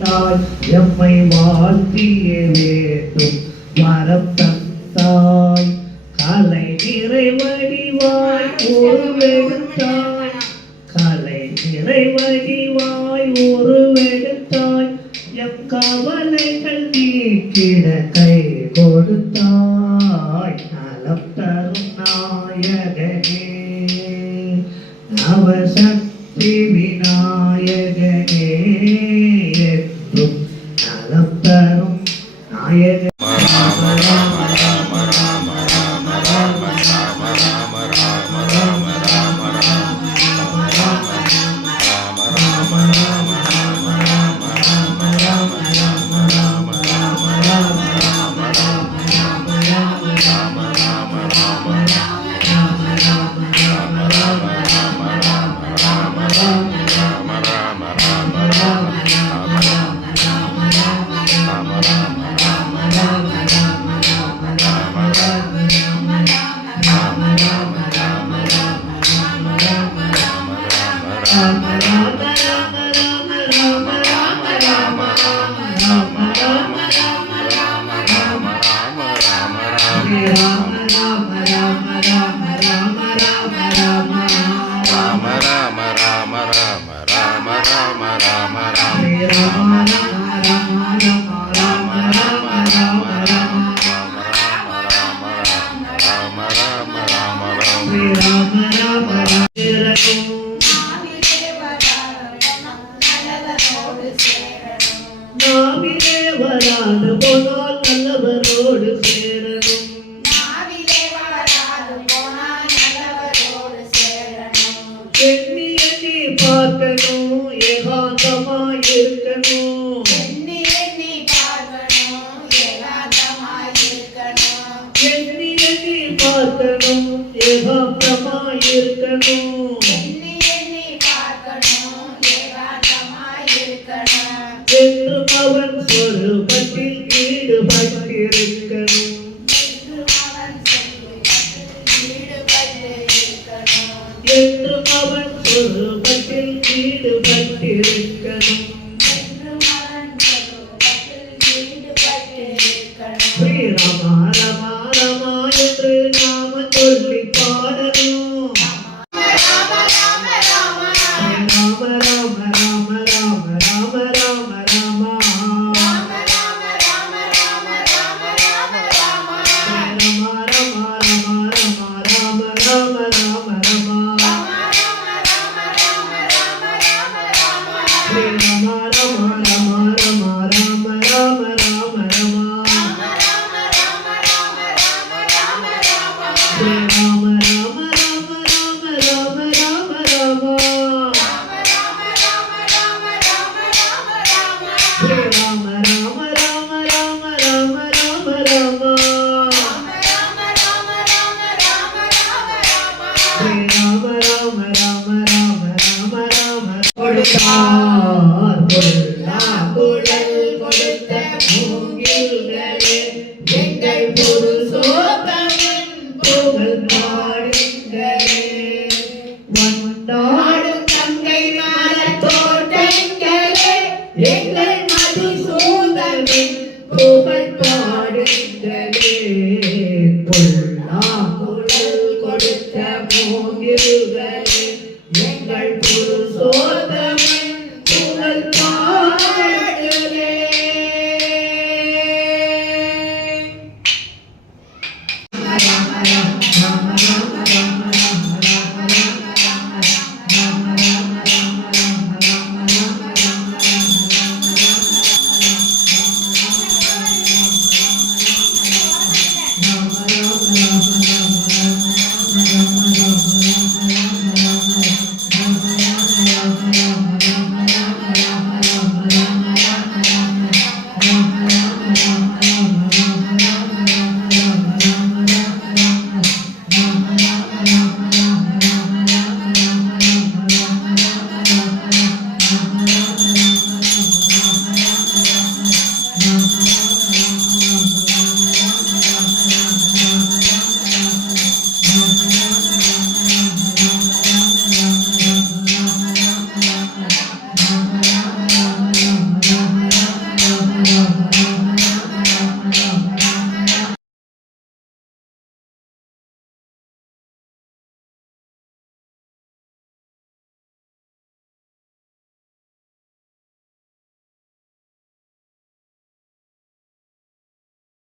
எம்மை வாழ்த்திய வேண்டும் மரம் தந்தாய் கலை நிறைவடிவாய் உருவெடுத்தாய் கலை நிறைவடிவாய் உருவெடுத்தாய் எம் கவலைகள் நீக்கிட கை கொடுத்தாய் நலம் தரும் நாயகனே நவசக்தி விநாயகனே என்றும் நலம் தரும் நாயகனே. நாவிலே வராது போனால் நல்லவரோடு சேரணும். எண்ணி எண்ணி பார்க்கணும் ஏகாந்தமாயிருக்கணும். எண்ணி எண்ணி பார்க்கணும் ஏகாந்தமாயிருக்கணும். என்றும் அவன் சொருபத்தில் ஈடுபட்டிருக்கணும். என்றும் அவன் சொருபத்தில் ஈடுபட்டிருக்கணும். ஸ்ரீராமா ரமா ரமா என்று நாம சொல்லி பாடணும். ராம ராம ராம ராம ராம ராம ராம ராம ராம எங்கள் மதுசூதனின் புகழ் பாடுங்களே.